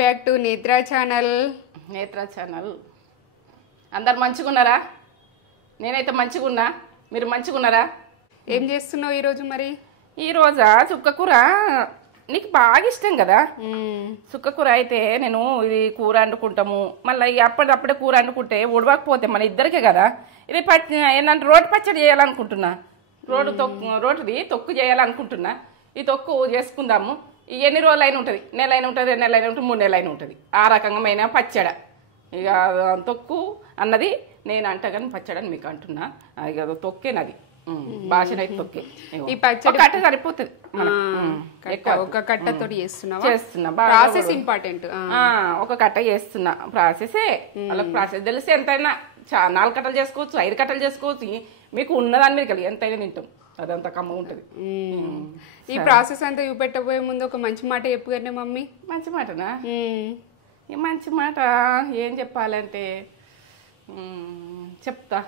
Back to Netra channel. అందరు మంచిగున్నారా? నేనైతే మంచిగున్నా. మీరు మంచిగున్నారా? ఏం చేస్తున్నావు ఈరోజు? మరి ఈరోజా చుక్కకూర నీకు బాగా ఇష్టం కదా. చుక్కకూర అయితే నేను ఇది కూర వండుకుంటాము. మళ్ళీ అప్పటికప్పుడే కూర వండుకుంటే ఉడవకపోతే మన ఇద్దరికే కదా. ఇది ఏంటంటే రోటి పచ్చడి చేయాలనుకుంటున్నా. రోటిది తొక్కు చేయాలనుకుంటున్నా. ఈ తొక్కు చేసుకుందాము. ఎన్ని రోజులు అయినా ఉంటుంది, నెల అయినా ఉంటుంది, 2 నెలలు అయినా ఉంటుంది, 3 నెలలు అయినా ఉంటుంది. ఆ రకమైన పచ్చడ ఇక తొక్కు అన్నది నేను అంటగాని పచ్చడని మీకు అంటున్నా. ఇక తొక్కేనది భాషన అయితే తొక్కే. ఈ పచ్చడి కట్ట సరిపోతుంది. ఒక కట్టతో చేస్తున్నా. Process important. ఒక కట్ట చేస్తున్నా. ప్రాసెసే వాళ్ళకి ప్రాసెస్ తెలిసి ఎంతైనా 4 కట్టలు చేసుకోవచ్చు, 5 కట్టలు చేసుకోవచ్చు. మీకు ఉన్నదాని మీద కలిగి ఎంతైనా తింటాం. అదంతా కమ్మ ఉంటుంది. ఈ ప్రాసెస్ అంతా చూపెట్టబోయే ముందు ఒక మంచి మాట చెప్పుగానే మమ్మీ. మంచి మాటనా? మంచి మాట ఏం చెప్పాలంటే చెప్తా.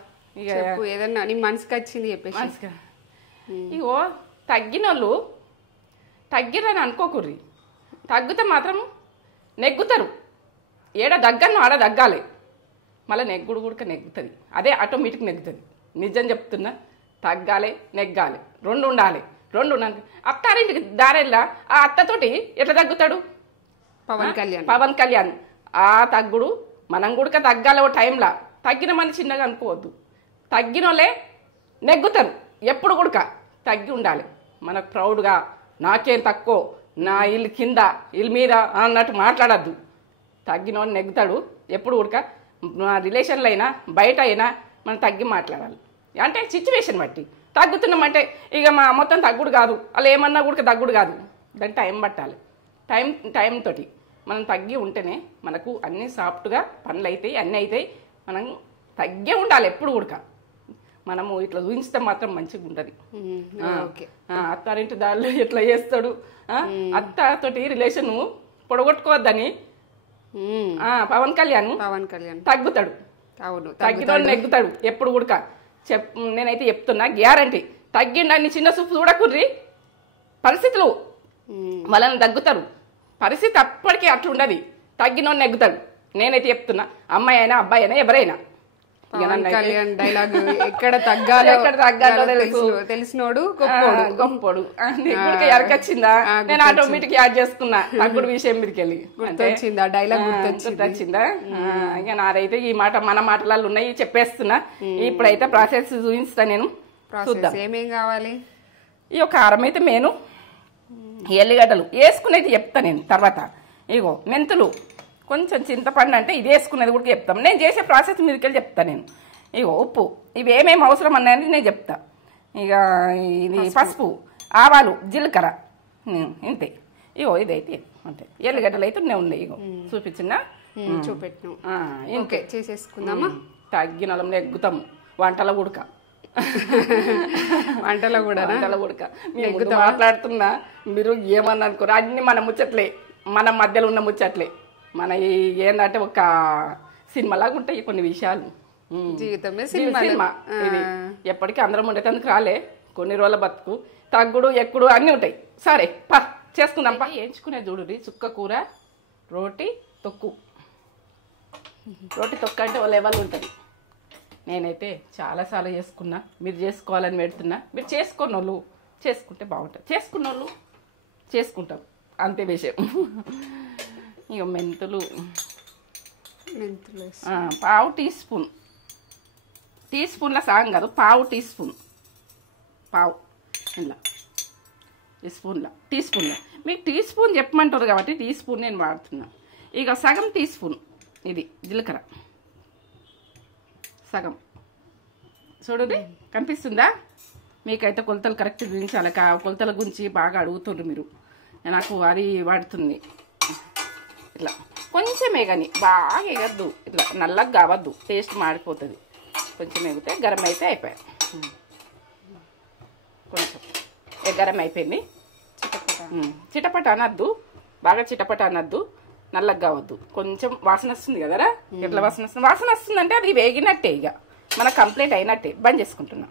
ఇక ఏదన్నా నీ మనసుకి వచ్చింది చెప్పేసి. మనసుగా ఇగో తగ్గినోళ్ళు తగ్గిరని అనుకోకుర్రి. తగ్గితే మాత్రం నెగ్గుతారు. ఏడ దగ్గను ఆడ దగ్గాలి. మళ్ళీ నెగ్గుడు కూడా నెగ్గుతుంది. అదే ఆటోమేటిక్ నెగ్గుతుంది. నిజం చెప్తున్నా. తగ్గాలి, నెగ్గాలి, 2 ఉండాలి. 2 ఉండాలి. అత్తారింటికి దారెల్లా ఆ అత్తతోటి ఎట్లా తగ్గుతాడు? పవన్ కళ్యాణ్. ఆ తగ్గుడు మనం కూడా తగ్గాలి. ఓ టైంలో తగ్గిన మంది చిన్నగా అనుకోవద్దు. తగ్గిన వాళ్ళే నెగ్గుతారు. ఎప్పుడు కూడా తగ్గి ఉండాలి. మనకు ప్రౌడ్గా నాకేం తక్కువ, నా ఇల్లు కింద, ఇల్లు మీద అన్నట్టు మాట్లాడద్దు. తగ్గిన వాళ్ళు నెగ్గుతాడు. ఎప్పుడు కూడా నా రిలేషన్లో అయినా బయట అయినా మనం తగ్గి మాట్లాడాలి. అంటే సిచ్యువేషన్ బట్టి తగ్గుతున్నామంటే ఇక మొత్తం తగ్గుడు కాదు. అలా ఏమన్నా కూడా తగ్గుడు కాదు. దానికి టైం పట్టాలి. టైం తోటి మనం తగ్గి ఉంటేనే మనకు అన్నీ సాఫ్ట్గా పనులు అవుతాయి, అన్నీ అవుతాయి. మనం తగ్గే ఉండాలి ఎప్పుడు కూడా. మనము ఇట్లా ఊహించితే మాత్రం మంచిగా ఉంటుంది. అత్తారింటి దారిలో ఎట్లా చేస్తాడు, అత్తతోటి రిలేషన్ పొడగొట్టుకోవద్దని పవన్ కళ్యాణ్ తగ్గుతాడు. తగ్గితో నెగ్గుతాడు ఎప్పుడు కూడా. నేనైతే చెప్తున్నా గ్యారంటీ. తగ్గిండని చిన్న చూపు చూడకుర్రి. పరిస్థితులు వాళ్ళని తగ్గుతారు. పరిస్థితి అప్పటికీ అట్లుండదు. తగ్గినోడు నెగ్గుతాడు. నేనైతే చెప్తున్నా. అమ్మాయి అయినా అబ్బాయి అయినా ఎవరైనా. డైలాగ్ ఎక్కడ తగ్గాలో తెలిసినోడు గొప్పోడు. ఎరకొచ్చిందా? నేను ఆటోమేటిక్ యాడ్ చేసుకున్నా తగ్గుడు విషయం మీదకి వెళ్ళి. వచ్చిందా డైలాగ్? గుర్తొచ్చిందా? ఇక నాదైతే ఈ మాట మన మాటలలో ఉన్నాయి చెప్పేస్తున్నా. ఇప్పుడైతే ప్రాసెస్ చూపిస్తా నేను. చూద్దాం ఏమేం కావాలి. ఈ కారం అయితే నేను ఎల్లిగడ్డలు వేసుకునేది చెప్తా నేను తర్వాత. ఇగో మెంతులు, కొంచెం చింతపండు అంటే ఇది వేసుకునేది కూడా చెప్తాం. నేను చేసే ప్రాసెస్ మీదకెళ్ళి చెప్తా నేను. ఇగో ఉప్పు, ఇవి ఏమేమి అవసరం అన్నాయని నేను చెప్తా. ఇక ఇది పసుపు, ఆవాలు, జీలకర్ర, ఇంతే. ఇగో ఇదైతే అంతే. ఎల్లిగడ్డలు అయితే ఉన్నాయి. ఇగో చూపించినా చూపెట్టినాం. ఓకే చేసేసుకుందామా. తగ్గిన వాళ్ళం నెగ్గుతాము. వంటల ఉడక మీరు మాట్లాడుతున్నా మీరు ఏమన్నా అనుకోరు. అన్ని మన ముచ్చట్లే, మన మధ్యలో ఉన్న ముచ్చట్లే. మన ఏంటంటే ఒక సినిమాలాగా ఉంటాయి కొన్ని విషయాలు. జీవితమే సినిమా. ఇది ఎప్పటికీ అందరం ఉండేందుకు రాలే. కొన్ని రోజుల బతుకు తగ్గుడు ఎక్కుడు అన్నీ ఉంటాయి. సరే పా చేసుకుందాం. పా వేయించుకునే చూడుది చుక్క కూర, రోటి తొక్కు. రోటి తొక్కు అంటే ఓ లెవెల్ ఉంటుంది. నేనైతే చాలాసార్లు చేసుకున్నా. మీరు చేసుకోవాలని పెడుతున్నా. మీరు చేసుకున్న వాళ్ళు చేసుకుంటే బాగుంటుంది. చేసుకున్న వాళ్ళు చేసుకుంటారు. అంతే విషయం. ఇక మెంతులు పావు టీ స్పూన్. టీ స్పూన్ల సాగం కాదు, పావు టీ స్పూన్. పావు ఇలా టీ స్పూన్ల మీకు టీ స్పూన్ చెప్పమంటారు కాబట్టి టీ స్పూన్ నేను వాడుతున్నా. ఇక సగం టీ స్పూన్ ఇది జీలకర్ర. సగం చూడండి కనిపిస్తుందా? మీకైతే కొలతలు కరెక్ట్ గురించాలి. కొలతల గురించి బాగా అడుగుతుండ్రు మీరు. నాకు అది వాడుతుంది. ఇట్లా కొంచెమే కానీ బాగా ఎగద్దు. ఇట్లా నల్లగా కావద్దు, టేస్ట్ మాడిపోతుంది. కొంచెం ఎగితే గరం అయితే అయిపోయాయి. కొంచెం గరం అయిపోయింది. చిటపట అనద్దు, బాగా చిటపట అనద్దు, నల్లగా కావద్దు. కొంచెం వాసన వస్తుంది కదరా. ఎట్లా వాసన వస్తుంది? వాసన వస్తుందంటే అది వేగినట్టే. ఇక మనకు కంప్లీట్ అయినట్టే. బంద్ చేసుకుంటున్నా.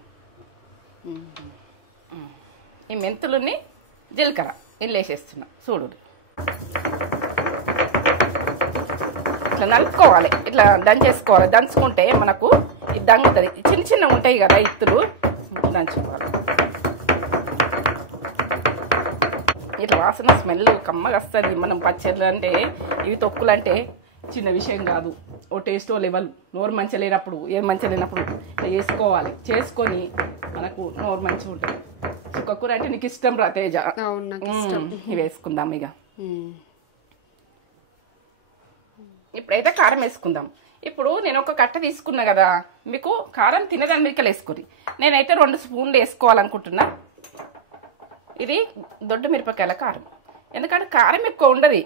ఈ మెంతులని జీలకర్ర ఇల్లు వేసేస్తున్నా. చూడు ఇట్లా నలుపుకోవాలి, ఇట్లా దంచేసుకోవాలి. దంచుకుంటే మనకు ఇది దంగుతుంది. చిన్న చిన్న ఉంటాయి కదా ఇత్తులు, దంచుకోవాలి. ఇట్లా వాసన స్మెల్ కమ్మగా వస్తుంది. మనం పచ్చళ్ళు అంటే ఇవి తొక్కులు అంటే చిన్న విషయం కాదు. ఓ టేస్ట్ లెవెల్. నోరు మంచిగా లేనప్పుడు, ఏం మంచిగా లేనప్పుడు ఇట్లా చేసుకోవాలి. చేసుకొని మనకు నోరు మంచిగా ఉంటుంది. చుక్కకూర అంటే నీకు ఇష్టం రా తేజ. ఇవి వేసుకుందాం ఇక. ఇప్పుడైతే కారం వేసుకుందాం. ఇప్పుడు నేను ఒక కట్ట తీసుకున్నా కదా, మీకు కారం తినదాని మీదకి వేసుకుని నేనైతే 2 స్పూన్లు వేసుకోవాలనుకుంటున్నా. ఇది దొడ్డు మిరపకాయల కారం. ఎందుకంటే కారం ఎక్కువ ఉండదు,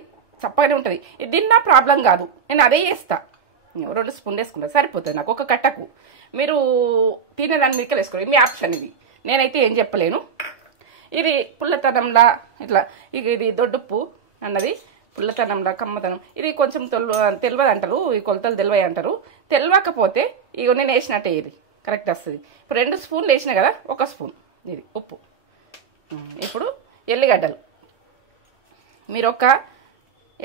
చప్పగానే ఉంటుంది. ఇది తిన్నా ప్రాబ్లం కాదు, నేను అదే వేస్తా. 2 స్పూన్లు వేసుకుంటా, సరిపోతుంది నాకు ఒక కట్టకు. మీరు తినేదాని మీదకి వేసుకోండి, మీ ఆప్షన్ ఇది. నేనైతే ఏం చెప్పలేను. ఇది పుల్లతనంలా ఇట్లా ఇది దొడ్డుప్పు అన్నది పుల్లతనంలా కమ్మతనం. ఇది కొంచెం తెలియదు అంటారు, ఈ కొలతలు తెలివై అంటారు. తెలియకపోతే ఇక నేను వేసినట్టే ఇది కరెక్ట్ వస్తుంది. ఇప్పుడు 2 స్పూన్లు వేసిన కదా, 1 స్పూన్ ఇది ఉప్పు. ఇప్పుడు ఎల్లిగడ్డలు మీరు ఒక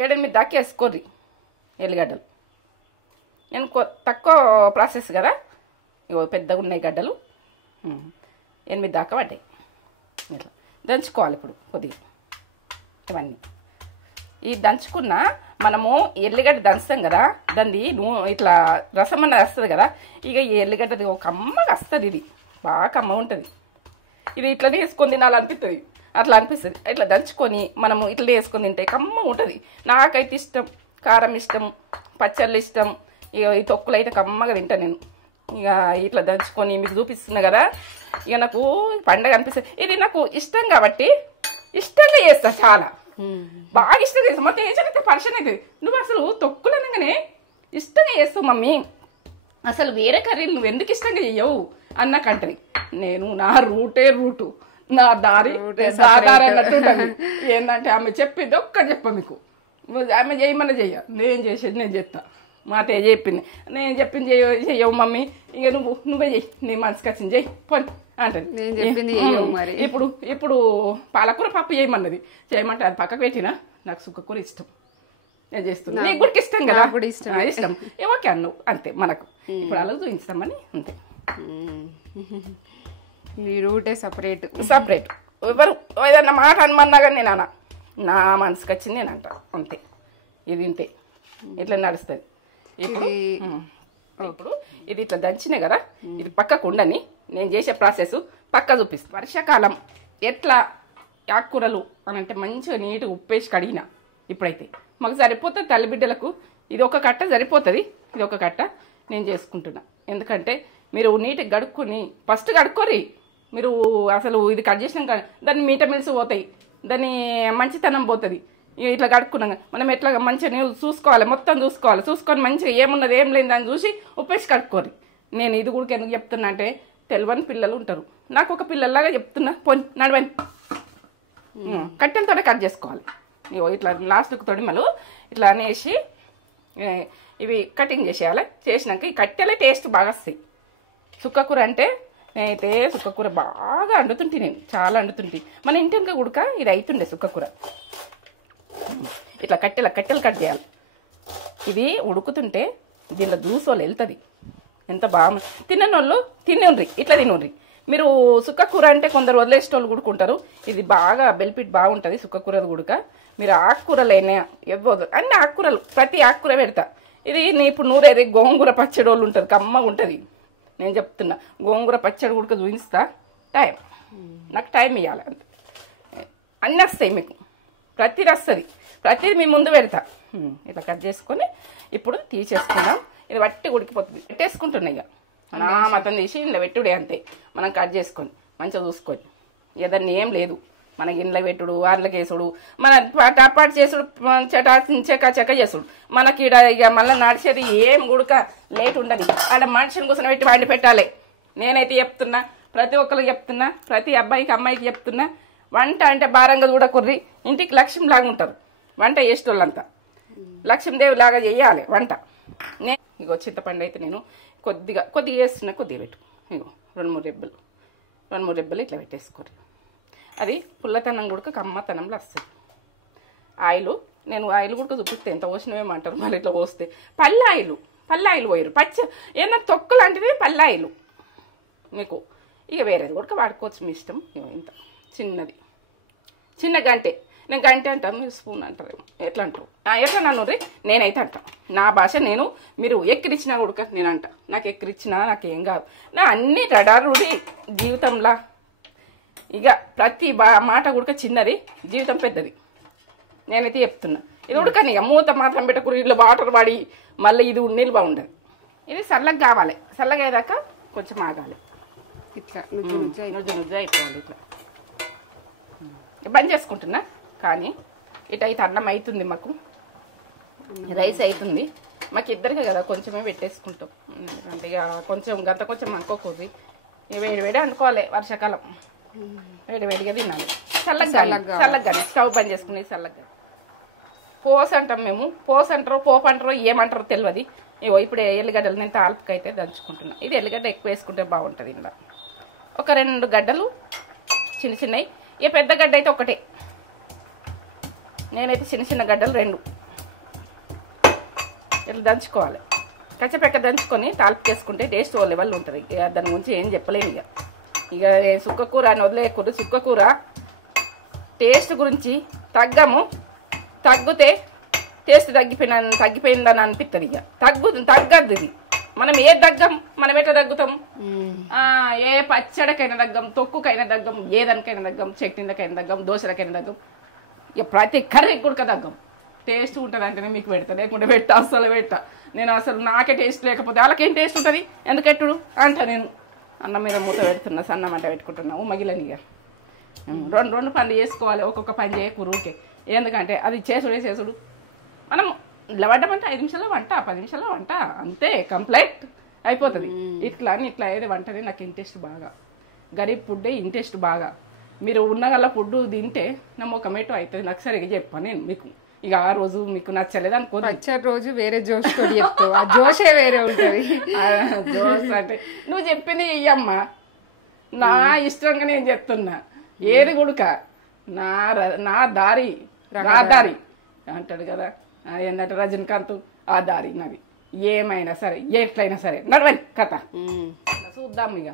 7-8 దాకా వేసుకోర్రి ఎల్లిగడ్డలు. నేను తక్కువ ప్రాసెస్ కదా, ఇగో పెద్దగా ఉన్నాయి గడ్డలు, 8 దాకా పడ్డాయి. ఇట్లా దంచుకోవాలి ఇప్పుడు కొద్దిగా ఇవన్నీ. ఈ దంచుకున్న మనము ఎల్లిగడ్డ దంచుతాం కదా, దాన్ని ఇట్లా రసం అన్నది వస్తుంది కదా, ఇక ఈ ఎల్లిగడ్డది ఒక కమ్మగా వస్తుంది. ఇది బాగా కమ్మ ఉంటుంది. ఇది ఇట్లనే వేసుకొని తినాలనిపిస్తుంది, అట్లా అనిపిస్తుంది. ఇట్లా దంచుకొని మనము ఇట్లా వేసుకొని తింటే కమ్మ ఉంటుంది. నాకైతే ఇష్టం, కారం ఇష్టం, పచ్చళ్ళు ఇష్టం. ఇక ఈ తొక్కులు అయితే కమ్మగా తింటాను నేను. ఇక ఇట్లా దంచుకొని మీకు చూపిస్తున్నా కదా, ఇక నాకు పండగ అనిపిస్తుంది. ఇది నాకు ఇష్టం కాబట్టి ఇష్టంగా చేస్తా, చాలా బాగా ఇష్టంగా చేస్తా. మొత్తం ఏం చదివితే పరిచయం అవుతుంది. నువ్వు అసలు తొక్కులు అనగానే ఇష్టంగా చేస్తావు మమ్మీ, అసలు వేరే కర్రీలు నువ్వు ఎందుకు ఇష్టంగా చెయ్యవు అన్నకంటది. నేను నా రూటే రూటు, నా దారి దారి అన్నట్టు ఉంటుంది. ఏంటంటే ఆమె చెప్పింది ఒక్కటి చెప్ప మీకు, ఆమె చేయమన్నా చెయ్య, నేను చేసేది నేను చేస్తా. మా తేజ చెప్పింది, నేను చెప్పింది చెయ్యవు మమ్మీ, ఇక నువ్వే చెయ్యి, నీ మనసుకు వచ్చింది చెయ్యి పోని అంటది. ఇప్పుడు పాలకూర పప్పు చేయమన్నది, చేయమంటే అది పక్కకు పెట్టినా నాకు సుక్కకూర ఇష్టం, నేను చేస్తున్నా. నీకు కూడా ఇష్టం కదా, ఇష్టం ఓకే అన్నావు అంతే. మనకు ఇప్పుడు అలా చూపిస్తామని అంతే. మీ రూటే సపరేట్. ఎవరు ఏదన్నా మాట అనమన్నా కానీ నేను అన్నా, నా మనసుకు వచ్చింది నేను అంటా అంతే. ఇది ఇంతే, ఇట్లా నడుస్తుంది. ఇప్పుడు ఇది ఇట్లా దంచినే కదా, ఇది పక్కకు ఉండని నేను చేసే ప్రాసెస్ పక్క చూపిస్తాను. వర్షాకాలం ఎట్లా ఆకుకూరలు అని అంటే మంచిగా నీట్గా ఉప్పేసి కడిగిన ఇప్పుడైతే మాకు సరిపోతుంది. తల్లిబిడ్డలకు ఇది ఒక కట్ట సరిపోతుంది, ఇది ఒక కట్ట నేను చేసుకుంటున్నా. ఎందుకంటే మీరు నీట్గా కడుక్కొని ఫస్ట్ కడుక్కోరి. మీరు అసలు ఇది కట్ చేసినాక దాన్ని విటమిన్స్ పోతాయి, దాన్ని మంచితనం పోతుంది. ఇట్లా కడుక్కున్నాక మనం ఎట్లా మంచిగా నీళ్ళు చూసుకోవాలి, మొత్తం చూసుకొని మంచిగా ఏమున్నది ఏం లేదు అని చూసి ఉప్పేసి కడుక్కోరి. నేను ఇది కూడా ఎందుకు చెప్తున్నా అంటే తెలియని పిల్లలు ఉంటారు, నాకు ఒక పిల్లల్లాగా చెప్తున్నా. పోని నడవని కట్టెలతోనే కట్ చేసుకోవాలి. ఇట్లా లాస్ట్కి తొడిమలు ఇట్లా అనేసి ఇవి కటింగ్ చేసేయాలి. చేసినాక ఈ కట్టెలే టేస్ట్ బాగా వస్తాయి. సుక్కకూర అంటే నేనైతే సుక్కకూర బాగా వండుతుంటే, నేను చాలా వండుతుంటే. మన ఇంటికి ఉడక ఇది అవుతుండే సుక్కకూర. ఇట్లా కట్టెలు కట్ చేయాలి. ఇది ఉడుకుతుంటే దీనిలో దూసోలు వెళ్తుంది. ఎంత బాగా తిననోళ్ళు తినండ్రి, ఇట్లా తినండ్రి. మీరు సుక్కకూర అంటే కొందరు వదిలేసేటోళ్ళు గుడుకుంటారు. ఇది బాగా బెనిఫిట్ బాగుంటుంది సుక్కకూరది గుడక. మీరు ఆకుకూరలైనా ఇవ్వదు, అన్ని ఆకుకూరలు ప్రతి ఆకుకూర పెడతా. ఇది ఇప్పుడు నూరేది గోంగూర పచ్చడి వాళ్ళు ఉంటుంది, కమ్మగా ఉంటుంది. నేను చెప్తున్నా గోంగూర పచ్చడి గుడక చూపిస్తా. నాకు టైం ఇవ్వాలి అంతే. అన్నీ వస్తాయి మీకు, ప్రతిది వస్తుంది, ప్రతిది మీ ముందు పెడతా. ఇట్లా కట్ చేసుకొని ఇప్పుడు తీసేసుకుందాం. ఇది వట్టి ఉడికిపోతుంది, పెట్టేసుకుంటున్నాయి. ఇక నా మతం తీసి ఇంట్లో పెట్టుడే అంతే. మనం కట్ చేసుకొని మంచిగా చూసుకొని ఏదన్నా ఏం లేదు. మనకి ఇంట్లో పెట్టుడు, ఆర్లకేసుడు, మన టపాటు చేసుడు, చెక్క చేసుడు. మనకి ఇక మళ్ళీ నడిచేది ఏం గుడక లేట్ ఉండదు. ఆడ మనిషిని కూర్చొని పెట్టి వండి పెట్టాలి. నేనైతే చెప్తున్నా, ప్రతి ఒక్కరికి చెప్తున్నా, ప్రతి అబ్బాయికి అమ్మాయికి చెప్తున్నా, వంట అంటే భారంగా చూడకుర్రి. ఇంటికి లక్ష్మిలాగా ఉంటారు వంట చేసేటోళ్ళంతా. లక్ష్మీదేవి లాగా చెయ్యాలి వంట. ఇగో చింతపండు అయితే నేను కొద్దిగా వేస్తున్నా, కొద్దిగా పెట్టు. ఇగో 2-3 రెబ్బలు ఇట్లా పెట్టేసుకోరు. అది పుల్లతనం కూడా కమ్మతనంలో వస్తుంది. ఆయిల్ నేను ఆయిల్ కూడా చూపిస్తే ఎంత పోసినవేమంటారు మళ్ళీ ఇట్లా పోస్తే పల్లాయిలు పోయారు ఏదన్నా తొక్కు లాంటిది పల్లాయిలు మీకు ఇక వేరేది కూడా వాడుకోవచ్చు మీ ఇష్టం. ఇంత చిన్న గంటే, నేను గంటే అంటాను, మీరు స్పూన్ అంటారు, ఎట్లా అంటారు ఎట్లా నన్ను నేనైతే అంటాను నా భాష. మీరు ఎక్కిరిచ్చినా కూడా నేను అంట, నాకు ఎక్కిరిచ్చినా నాకేం కాదు, నా అన్ని రడారుడి జీవితంలా. ఇక ప్రతి మాట కూడా చిన్నది, జీవితం పెద్దది. నేనైతే చెప్తున్నా ఇది ఉడకని మూత మాత్రం పెట్టకూడదు, ఇట్లా వాటర్ పడి మళ్ళీ ఇది నిల్వ ఉండదు. ఇది చల్లగా కావాలి, చల్లగా అయ్యాక కొంచెం ఆగాలి, ఇట్లా నుజ్జు అయిపోవాలి. ఇట్లా బంద్ చేసుకుంటున్నా. కానీ ఇటైతే అన్నం అవుతుంది, మాకు రైస్ అవుతుంది, మాకు ఇద్దరికే కదా కొంచెమే పెట్టేసుకుంటాం. అంటే ఇక కొంచెం గంత కొంచెం అనుకోకూడదు, వేడి అనుకోవాలి. వర్షాకాలం వేడిగా తినాలి. చల్లగా స్టవ్ బంద్ చేసుకుని చల్లగా. పోస్ అంటాం మేము, పోస్ అంటారో పోపు అంటారో ఏమంటారో తెలియదు. ఇప్పుడు ఎల్లిగడ్డలు నేను తాల్పుకి అయితే దంచుకుంటున్నా. ఇది ఎల్లిగడ్డ ఎక్కువ వేసుకుంటే బాగుంటుంది. ఇందులో ఒక 2 గడ్డలు చిన్నవి, ఇక పెద్ద గడ్డ అయితే ఒకటే, నేనైతే చిన్న గడ్డలు 2 ఇట్లా దంచుకోవాలి. కచ్చపెక్క దంచుకొని తాల్పు చేసుకుంటే టేస్ట్ ఓ లెవెల్ ఉంటుంది. ఇక దాని గురించి ఏం చెప్పలేము. ఇక సుక్కకూర అని వదిలేయకూడదు. సుక్కకూర టేస్ట్ గురించి తగ్గితే టేస్ట్ తగ్గిపోయిందని అనిపిస్తుంది. ఇక తగ్గద్దు ఇది. మనం మనం ఎట్లా తగ్గుతాం? ఏ పచ్చడికైనా తగ్గం, తొక్కుకైనా తగ్గం, ఏదానికైనా తగ్గం, చట్నీలకైనా తగ్గం, దోశలకైనా తగ్గం, ఇక ప్రతి కర్రీకి కూడా తగ్గం. టేస్ట్ ఉంటుంది అంటేనే మీకు పెడతా, లేకుంటే అసలు నేను అసలు నాకే టేస్ట్ లేకపోతే వాళ్ళకేం టేస్ట్ ఉంటుంది ఎందుకెట్టుడు అంట. నేను అన్నం మీద మూత పెడుతున్నా, సన్నం అంట పెట్టుకుంటున్నావు మగిలని. ఇక 2 పనులు చేసుకోవాలి, ఒక్కొక్క పని చేయకూరుకే. ఎందుకంటే అది చేసుడు మనం నిలబడ్డామంటే 5 నిమిషాల్లో వంట, 10 నిమిషాల్లో వంట, అంతే కంప్లీట్ అయిపోతుంది. ఇట్లా ఏది వంటది నాకు ఇంట్రెస్ట్ బాగా. గరీబ్ ఫుడ్డే ఇంట్రెస్ట్ బాగా. మీరు ఉన్నగల ఫుడ్ తింటే నా మొక్కమేటో అవుతుంది. నాకు సరిగ్గా చెప్పాను నేను మీకు. ఇక ఆ రోజు మీకు నచ్చలేదు అనుకో, వచ్చే రోజు వేరే జోష్ తోటి చెప్తావు, ఆ జోషే వేరే ఉంటుంది. జోష్ అంటే నువ్వు చెప్పింది ఇయ్యమ్మా, నా ఇష్టంగా నేను చెప్తున్నా. ఏది గుడుక నా దారి అంటాడు కదా, ఏంటంటే రజనీకాంత్, ఆ దారి నాది. ఏమైనా సరే ఎట్లయినా సరే నడవండి కథ చూద్దాం. ఇక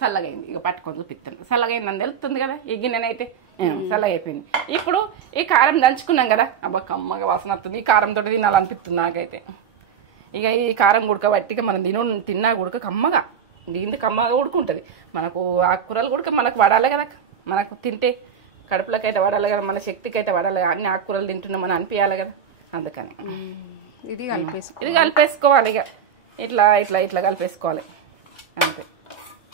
చల్లగైంది, ఇక పట్టుకొని చూపిస్తాను. చల్లగైంది అని తెలుస్తుంది కదా. ఈ గిన్నెనైతే చల్లగా అయిపోయింది. ఇప్పుడు ఈ కారం దంచుకున్నాం కదా, అబ్బా కమ్మగా వాసన వస్తుంది. ఈ కారంతో తినాలనిపిస్తుంది నాకైతే. ఇక ఈ కారం ఉడకబట్టిగా మనం తిన్నా ఉడక కమ్మగా, దీని కమ్మగా ఉడుకుంటుంది. మనకు ఆకుకూరలు కూడా మనకు వాడాలి కదా, మనకు తింటే కడుపులకైతే వాడాలి కదా, మన శక్తికి అయితే వాడాలి. అన్ని ఆకుకూరలు తింటున్నామని అనిపించాలి కదా, అందుకని ఇది కలిపేసుకోవాలి. ఇక ఇట్లా కలిపేసుకోవాలి అంతే.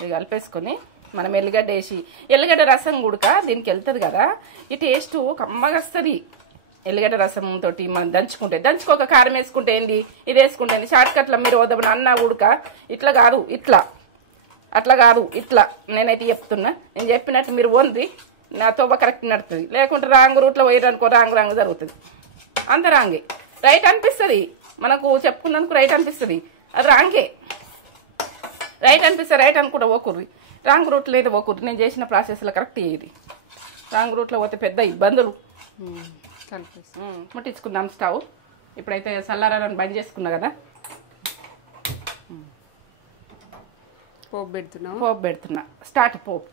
ఇది కలిపేసుకొని మనం ఎల్లిగడ్డ రసం కూడా దీనికి వెళ్తుంది కదా, ఈ టేస్ట్ కమ్మగా వస్తుంది. ఎల్లిగడ్డ రసంతో మనం దంచుకోక కారం వేసుకుంటే ఏంది, ఇది వేసుకుంటే ఏంది, షార్ట్ కట్లో మీరు వద్దామని అన్నా ఉడక ఇట్లా కాదు, అట్లా కాదు, ఇట్లా. నేనైతే చెప్తున్నా, నేను చెప్పినట్టు మీరు వంది నా తోబ కరెక్ట్ నడుతుంది. లేకుంటే రాంగ్ రూట్లో పోయారనుకో రాంగ్ జరుగుతుంది. అంత రాంగే. రైట్ అనిపిస్తుంది మనకు, చెప్పుకున్నందుకు రైట్ అనిపిస్తుంది, అది రాంగే. రైట్ అనిపిస్తే రైట్ అనుకుంటా ఓకుర్రి, రాంగ్ రూట్లో అయితే ఓకుర్రి. నేను చేసిన ప్రాసెస్లో కరెక్ట్ అయ్యేది. రాంగ్ రూట్లో పోతే పెద్ద ఇబ్బందులు. ముట్టించుకుందాం స్టవ్. ఇప్పుడైతే చల్లారని బంద్ చేసుకున్నా కదా, పోపు పెడుతున్నా. స్టార్ట్ పోపు.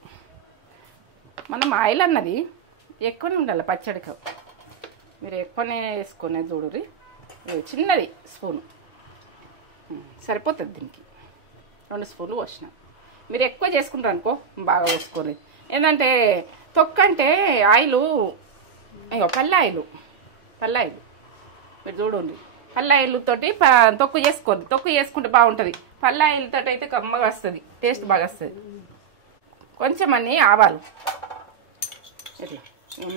మనం ఆయిల్ అన్నది ఎక్కువనే ఉండాలి పచ్చడికి. మీరు ఎక్కువనే వేసుకునే చూడురి. చిన్నది స్పూను సరిపోతుంది. దీనికి 2 స్పూన్లు పోసిన. మీరు ఎక్కువ చేసుకుంటారు అనుకో బాగా పోసుకోరు. ఏంటంటే తొక్కంటే ఆయిలు, ఇగో పల్లాయిలు మీరు చూడండి. పల్లాయిలతోటి తొక్కు చేసుకోండి. తొక్కు చేసుకుంటే బాగుంటుంది. పల్లాయిలతో అయితే కమ్మగా వస్తుంది, టేస్ట్ బాగా వస్తుంది. కొంచెం అన్నీ ఆవాలు ఇట్లా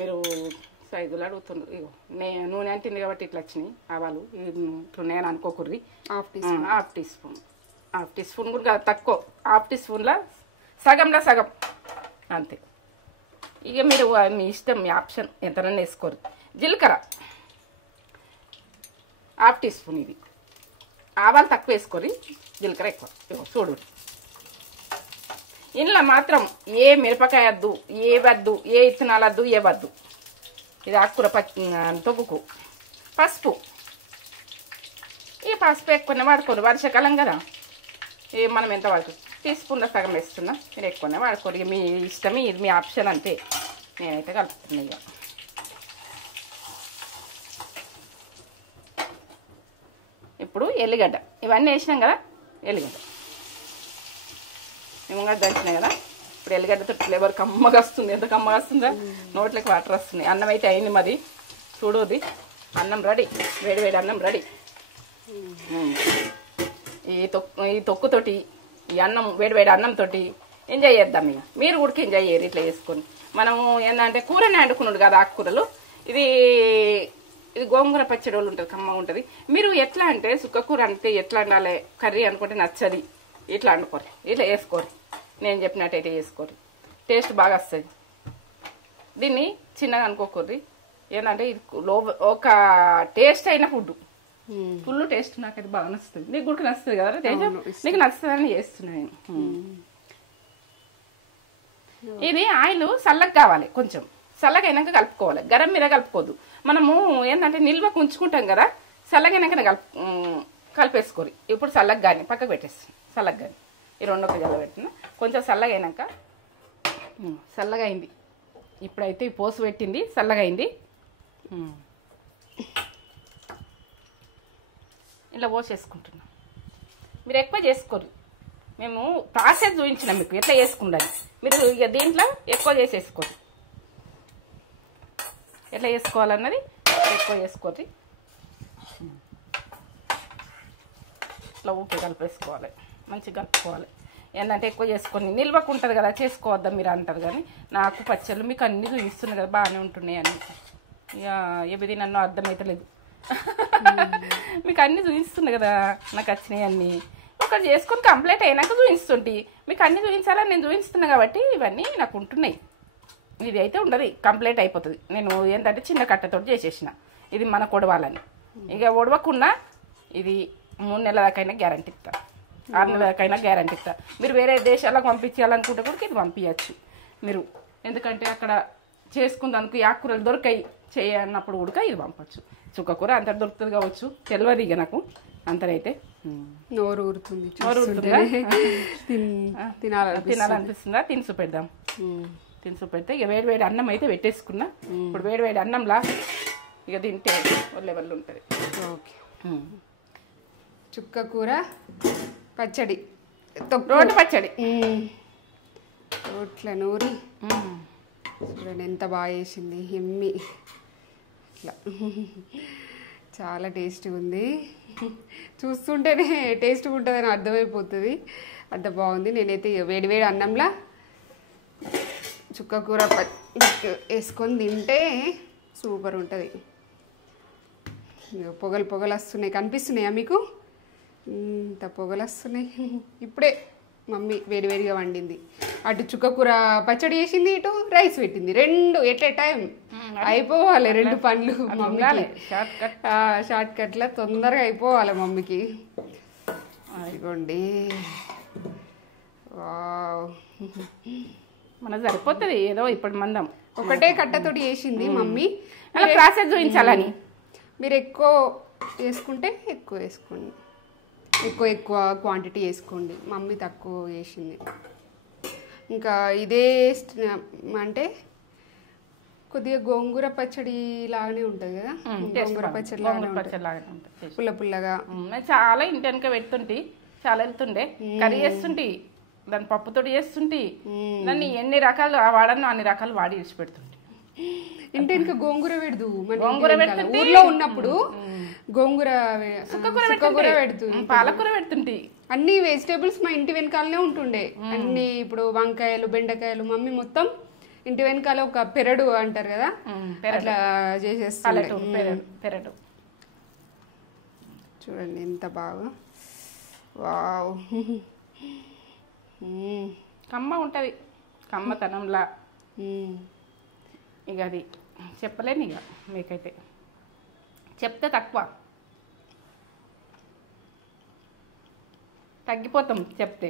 మీరు సైజులు అడుగుతుండ్రు. ఇగో నూనె అంటుంది కాబట్టి ఇట్లా వచ్చినాయి ఆవాలు. ఇప్పుడు నేను అనుకోకూర్రి. హాఫ్ టీ స్పూన్ కూడా తక్కువ. హాఫ్ టీ స్పూన్లో సగంలో సగం అంతే. ఇక మీరు మీ ఇష్టం, మీ ఆప్షన్, ఎంతనన్నా వేసుకోరు. జీలకర్ర హాఫ్ టీ స్పూన్. ఇది ఆవాలు తక్కువ వేసుకోరి, జీలకర్ర ఎక్కువ. చూడు ఇంట్లో మాత్రం ఏ మిరపకాయ వద్దు, ఏ ఇత్తనాలు వద్దు, ఏ వద్దు. ఇది ఆకుకూర తొక్కుకు పసుపు. ఈ పసుపు ఎక్కువనే వాడుకోరు, వర్షాకాలం కదా. ఇవి మనం ఎంత వాడుకోరు, టీ స్పూన్లో సగం వేస్తున్నాం. మీరు ఎక్కువనే వాడుకోరు, ఇక మీ ఇష్టం, ఇది మీ ఆప్షన్ అంతే. నేనైతే కలుపుతున్నాను ఇక. ఇప్పుడు ఎల్లిగడ్డ, ఇవన్నీ వేసినాం కదా. ఎల్లిగడ్డ నిమ్మగా దంచినాయి కదా. ఇప్పుడు ఎల్లిగడ్డతో ఫ్లేవర్ కమ్మగా వస్తుంది. ఎంత కమ్మగా వస్తుందా, నోట్లోకి వాటర్ వస్తుంది. అన్నం అయితే అయింది మరి, చూడోది. అన్నం రెడీ, వేడి వేడి అన్నం రెడీ. ఈ తొక్కుతోటి, ఈ అన్నం వేడి వేడి అన్నంతో ఎంజాయ్ చేద్దాం. ఇక మీరు కూడా ఎంజాయ్ చేయరు ఇట్లా చేసుకొని. మనము ఏంటంటే కూరనే వండుకున్నాడు కదా, ఆకుకూరలు. ఇది గోంగూర పచ్చడి వాళ్ళు ఉంటుంది, కమ్మగా ఉంటుంది. మీరు ఎట్లా అంటే సుక్కకూర అంటే ఎట్లా వండాలి, కర్రీ అనుకుంటే నచ్చది, ఇట్లా వండుకోరు, ఇట్లా వేసుకోరు. నేను చెప్పినట్టయితే వేసుకోరు, టేస్ట్ బాగా వస్తుంది. దీన్ని చిన్నగా అనుకోకూర్రి. ఏంటంటే ఇది ఒక టేస్ట్ అయిన ఫుడ్, ఫుల్ టేస్ట్. నాకైతే బాగా నచ్చుతుంది. నీకు కూడా నచ్చుతుంది కదా తేజ, నీకు నచ్చుతుందని చేస్తున్నాను. ఇది ఆయిల్ చల్లగా కావాలి, కొంచెం చల్లగా అయినాక కలుపుకోవాలి. గరం మీద కలుపుకోవద్దు. మనము ఏంటంటే నిల్వకు ఉంచుకుంటాం కదా, చల్లగా అయినాక కలిపేసుకోరు. ఇప్పుడు చల్లగా కానీ పక్కకు పెట్టేస్తాను. చల్లగా కానీ ఈ రెండు ఒక జల్ల పెట్టిన, కొంచెం చల్లగా అయినాక, చల్లగా అయింది. ఇప్పుడైతే ఈ పోసు పెట్టింది, చల్లగా అయింది. ఇలా పోసేసుకుంటున్నాం. మీరు ఎక్కువ చేసుకోరు, మేము ప్రాసెస్ చూపించినాం మీకు ఎట్లా చేసుకుండాలి. మీరు ఇక దీంట్లో ఎక్కువ చేసేసుకోరు, ఎట్లా చేసుకోవాలన్నది ఎక్కువ చేసుకోరు. ఇట్లా ఊకే కలిపేసుకోవాలి, మంచిగా కలుపుకోవాలి. ఏంటంటే ఎక్కువ చేసుకొని నిల్వకు ఉంటుంది కదా, చేసుకోవద్దా మీరు అంటారు. కానీ నాకు పచ్చళ్ళు మీకు అన్నీ చూపిస్తున్నాయి కదా, బాగానే ఉంటున్నాయి అన్నీ. ఇక ఏది నన్ను అర్థమవుతలేదు, మీకు అన్నీ చూపిస్తున్నాయి కదా, నాకు వచ్చినాయి అన్నీ. ఒకటి చేసుకొని కంప్లీట్ అయినాక చూపిస్తుంటే, మీకు అన్నీ చూపించాలని నేను చూపిస్తున్నా కాబట్టి ఇవన్నీ నాకు ఉంటున్నాయి. ఇది అయితే ఉండదు, కంప్లీట్ అయిపోతుంది. నేను ఏంటంటే చిన్న కట్టతో చేసేసిన, ఇది మన కొడవాలని. ఇక ఒడవకుండా ఇది 3 నెలల దాకైనా గ్యారంటీ ఇస్తా, 6 నెలల దాకైనా గ్యారంటీ ఇస్తా. మీరు వేరే దేశాలకు పంపించాలనుకుంటే కూడా ఇది పంపించచ్చు మీరు. ఎందుకంటే అక్కడ చేసుకుందానికి ఆకుకూరలు దొరికాయి చేయన్నప్పుడు కూడా ఇది పంపచ్చు. చుక్కకూర అంత దొరుకుతుంది కావచ్చు, తెలియదు ఇక నాకు అంతనైతే. నోరు ఊరుతుంది, నోరు ఊరుతుందా, తినాలనిపిస్తుందా? తినుసు పెడదాం. తినుసు పెడితే ఇక వేడి వేడి అన్నం అయితే పెట్టేసుకున్నా. ఇప్పుడు వేడి వేడి అన్నంలా ఇక తింటే లెవెల్ ఉంటుంది. ఓకే, చుక్కకూర పచ్చడి, రోటి పచ్చడి, రోట్ల నూరి చూడండి ఎంత బాగా చేసింది ఎమ్మి. ఇట్లా చాలా టేస్టీగా ఉంది, చూస్తుంటేనే టేస్ట్గా ఉంటుందని అర్థమైపోతుంది, అంత బాగుంది. నేనైతే వేడి వేడి అన్నంలా చుక్కకూర వేసుకొని తింటే సూపర్ ఉంటుంది. పొగలు పొగలు వస్తున్నాయి, కనిపిస్తున్నాయా మీకు? ఇంత పొగలు వస్తున్నాయి. ఇప్పుడే మమ్మీ వేడివేడిగా వండింది, అటు చుక్కకూర పచ్చడి చేసింది, ఇటు రైస్ పెట్టింది. 2 ఎట్ ఏ టైం అయిపోవాలి, 2 పనులు మమ్మీకి. షార్ట్ కట్లా తొందరగా అయిపోవాలి మమ్మీకి. ఇదిగోండి, వావ్, మనకు సరిపోతుంది. ఏదో ఇప్పుడు మందం ఒకటే కట్టతోటి చేసింది మమ్మీ, అలా ప్రాసెస్ చూపించాలని. మీరు ఎక్కువ వేసుకుంటే ఎక్కువ వేసుకోండి, ఎక్కువ క్వాంటిటీ వేసుకోండి. మమ్మీ తక్కువ వేసింది. ఇంకా ఇదే అంటే కొద్దిగా గోంగూర పచ్చడి లాగానే ఉంటుంది కదా, గోంగూర పచ్చడి లాగానే ఉంటుంది, పుల్ల పుల్లగా. చాలా ఇంటెనక పెడుతుంటే చాలా వెళ్తుండే, కర్రీ చేస్తుంటే, దాని పప్పుతోటి చేస్తుంటే, దాన్ని ఎన్ని రకాలు వాడను అన్ని రకాలు వాడి చేసి పెడుతుంటే. ఇంటి గోంగూర పెడదు, గోంగూర పెడుతుంటే ఊర్లో ఉన్నప్పుడు గోంగూర, చుక్కకూర పెడుతుంది, పాలకూర పెడుతుంటే, అన్ని వెజిటేబుల్స్ మా ఇంటి వెనకాలనే ఉంటుండే అన్ని. ఇప్పుడు వంకాయలు, బెండకాయలు మమ్మీ మొత్తం ఇంటి వెనకాల ఒక పెరడు అంటారు కదా, అట్లా చేసేస్తుంది. పెరడు చూడండి ఎంత బాగా, వావ్, కమ్మ ఉంటుంది, కమ్మతనంలా. ఇక అది చెప్పలేను, ఇక మీకైతే చెప్తే తక్కువ, తగ్గిపోతాం చెప్తే.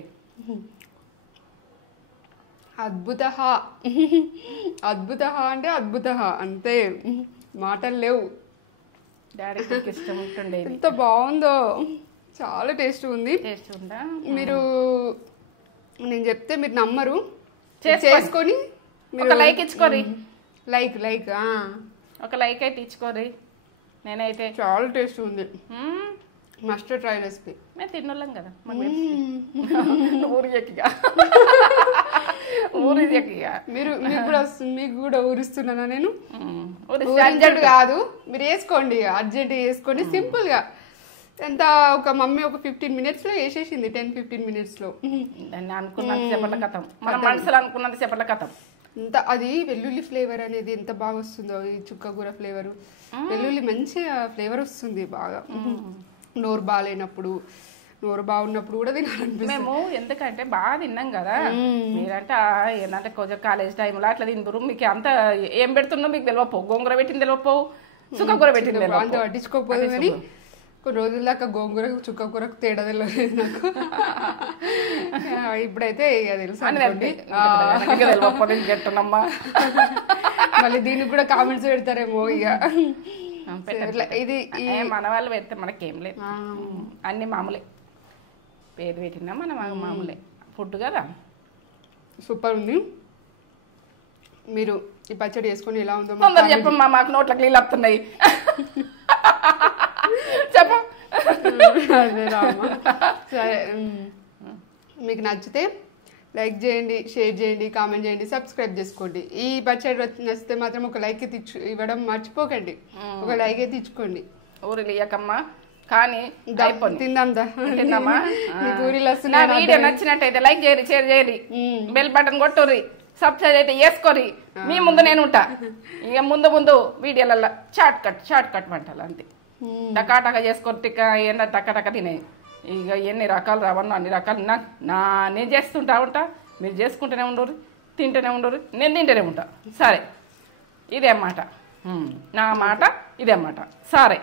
అద్భుత అద్భుత అంటే అద్భుత, అంతే, మాటలు లేవు. డాడీకి ఇష్టం ఉంటుండే ఎంత బాగుందో, చాలా టేస్ట్ ఉంది. టేస్ట్ ఉందా? మీరు నేను చెప్తే మీరు నమ్మరు, చేసుకొని ఒక లైక్ ఇచ్చుకోరి. లైక్ ఒక లైక్ అయితే ఇచ్చుకోరి. నేనైతే చాలా టేస్ట్ ఉంది. Must try recipe. మేము తిన్నోళ్ళం కదా, ఊరి చెక్కిగా ఊరి చెక్కిగా. మీకు కూడా ఊరిస్తున్నానా నేను? అర్జెంట్ కాదు, మీరు వేసుకోండి, అర్జెంట్ వేసుకోండి. సింపుల్ గా ఎంత ఒక మమ్మీ ఒక 15 minutes లో వేసేసింది, 10-15 minutes లో. అనుకున్నంత సేపట్ల కథం, మన మనసులో అనుకున్నంత సేపట్ల కథం. ఎంత అది వెల్లుల్లి ఫ్లేవర్ అనేది ఎంత బాగా వస్తుందో, ఈ చుక్కకూర ఫ్లేవర్, వెల్లుల్లి మంచిగా ఫ్లేవర్ వస్తుంది బాగా. నోరు బాగాలేనప్పుడు, నోరు బాగున్నప్పుడు కూడా తినాలనిపిస్తుంది. మేము ఎందుకంటే బాగా తిన్నాం కదా, మీరంటే ఏంటంటే కొంచెం కాలేజ్ టైంలో అట్లా తిందురు, మీకు అంత ఏం పెడుతున్నా మీకు తెలియపో, గోంగూర పెట్టింది తెలియపోవు, చుక్కకూర పెట్టింది అంత పట్టించుకోకపోదు. కానీ కొన్ని రోజుల దాకా గోంగూర చుక్కకూరకు తేడా తెలియదు నాకు. ఇప్పుడైతే ఇక తెలుసు అనుకోండి. చెట్టునమ్మా మళ్ళీ దీనికి కూడా కామెంట్స్ పెడతారేమో ఇక. ఇది మన వాళ్ళు పెడితే మనకేం లేదు, అన్ని మామూలే, పేరు పెట్టినా మన మామూలే ఫుడ్ కదా. సూపర్ ఉంది. మీరు ఈ పచ్చడి వేసుకొని ఎలా ఉందో తొందర చెప్పమ్మా, మాకు నోట్లకు నీళ్ళు వస్తున్నాయి. చెప్ప. సరే, మీకు నచ్చితే లైక్ చేయండి, షేర్ చేయండి, కామెంట్ చేయండి, సబ్స్క్రైబ్ చేసుకోండి. ఈ పచ్చడి నచ్చితే మాత్రం ఒక లైక్ ఇవ్వడం మర్చిపోకండి. ఒక లైక్ అయితే ఇచ్చుకోండి. ఊరిలో ఇయ్యకమ్మా, కానీ తిందామా? వీడియో నచ్చినట్టయితే లైక్ చేయరు, షేర్ చేయరు, బెల్ బటన్ కొట్టుర్రి, సబ్స్క్రైబ్ అయితే వేసుకోరి. మీ ముందు నేను ఉంటా, ఇక ముందు వీడియోలలో షార్ట్ కట్ వంటలు అంతే. టకాటక చేసుకొని టకాటక తినే. ఇక ఎన్ని రకాలు రావన్నా అన్ని రకాలు నేను చేస్తుంటా ఉంటా, మీరు చేసుకుంటూనే ఉండరు, తింటూనే ఉండరు, నేను తింటూనే ఉంటా. సరే, ఇదే మాట, నా మాట ఇదే మాట. సరే.